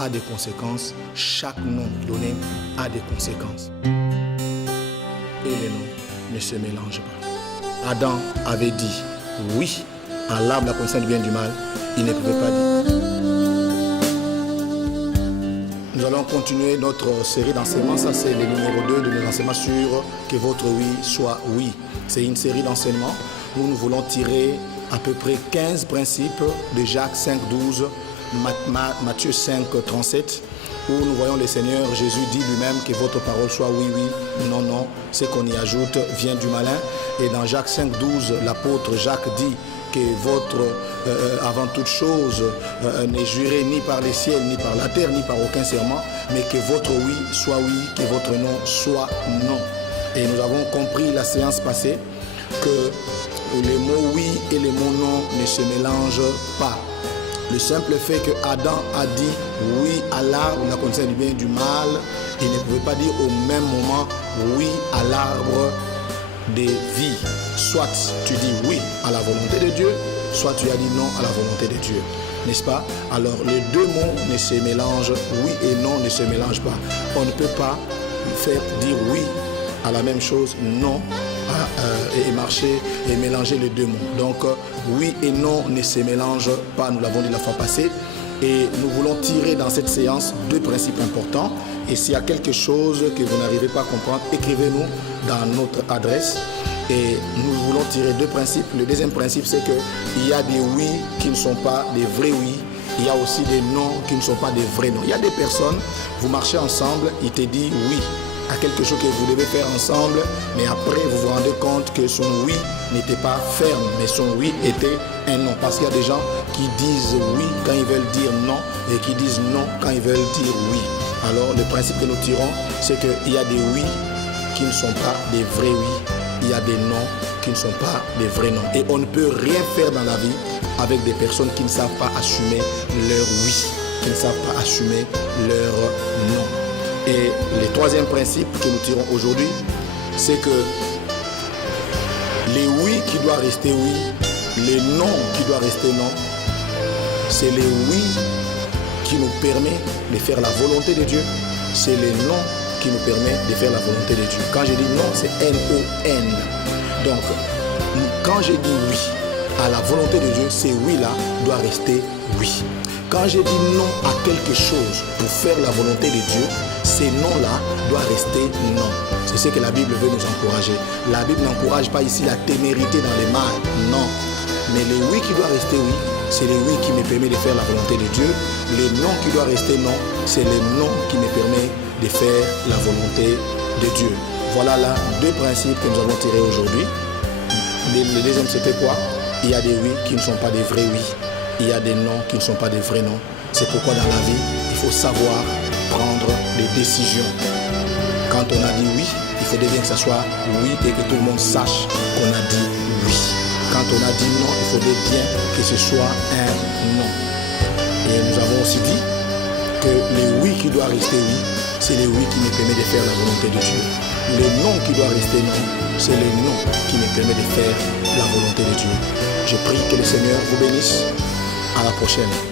a des conséquences. Chaque nom donné a des conséquences. Et les noms ne se mélangent pas. Adam avait dit oui à l'arbre de la connaissance du bien et du mal. Il ne pouvait pas dire. Nous allons continuer notre série d'enseignements. Ça, c'est le numéro 2 de nos enseignements sur que votre oui soit oui. C'est une série d'enseignements où nous voulons tirer à peu près 15 principes de Jacques 5, 12, Matthieu 5, 37, où nous voyons le Seigneur Jésus dit lui-même que votre parole soit oui, oui, non, non. Ce qu'on y ajoute vient du malin. Et dans Jacques 5, 12, l'apôtre Jacques dit que avant toute chose, ne jurez ni par les ciels, ni par la terre, ni par aucun serment, mais que votre oui soit oui, que votre non soit non. Et nous avons compris la séance passée que les mots oui et les mots non ne se mélangent pas. Le simple fait que Adam a dit oui à l'arbre de la connaissance du bien et du mal, il ne pouvait pas dire au même moment oui à l'arbre des vies. Soit tu dis oui à la volonté de Dieu, soit tu as dit non à la volonté de Dieu. N'est-ce pas? Alors les deux mots ne se mélangent, oui et non ne se mélangent pas. On ne peut pas faire dire oui à la même chose, non, et marcher et mélanger les deux mots. Donc oui et non ne se mélangent pas, nous l'avons dit la fois passée. Et nous voulons tirer dans cette séance deux principes importants. Et s'il y a quelque chose que vous n'arrivez pas à comprendre, écrivez-nous dans notre adresse. Et nous voulons tirer deux principes. Le deuxième principe, c'est qu'il y a des oui qui ne sont pas des vrais oui. Il y a aussi des non qui ne sont pas des vrais non. Il y a des personnes, vous marchez ensemble, il te dit oui à quelque chose que vous devez faire ensemble, mais après vous vous rendez compte que son oui n'était pas ferme, mais son oui était un non. Parce qu'il y a des gens qui disent oui quand ils veulent dire non et qui disent non quand ils veulent dire oui. Alors le principe que nous tirons, c'est qu'il y a des oui qui ne sont pas des vrais oui, il y a des non qui ne sont pas des vrais non. Et on ne peut rien faire dans la vie avec des personnes qui ne savent pas assumer leur oui, qui ne savent pas assumer leur non. Et le troisième principe que nous tirons aujourd'hui, c'est que les oui qui doivent rester oui, les non qui doivent rester non, c'est les oui qui nous permet de faire la volonté de Dieu, c'est les non qui nous permet de faire la volonté de Dieu. Quand je dis non, c'est N-O-N. Donc, quand je dis oui à la volonté de Dieu, ces oui-là doivent rester oui. Quand je dis non à quelque chose pour faire la volonté de Dieu, ces noms-là doivent rester non. C'est ce que la Bible veut nous encourager. La Bible n'encourage pas ici la témérité dans les mal, non. Mais les oui qui doivent rester oui, c'est les oui qui me permettent de faire la volonté de Dieu. Les non qui doivent rester non, c'est les non qui me permettent de faire la volonté de Dieu. Voilà là deux principes que nous avons tirés aujourd'hui. Le deuxième, c'était quoi? Il y a des oui qui ne sont pas des vrais oui. Il y a des non qui ne sont pas des vrais non. C'est pourquoi dans la vie, il faut savoir prendre des décisions. Quand on a dit oui, il faut bien que ça soit oui et que tout le monde sache qu'on a dit oui. Quand on a dit non, il faut bien que ce soit un non. Et nous avons aussi dit que les oui qui doivent rester oui, c'est les oui qui me permettent de faire la volonté de Dieu. Les non qui doivent rester non, c'est les non qui me permettent de faire la volonté de Dieu. Je prie que le Seigneur vous bénisse. À la prochaine.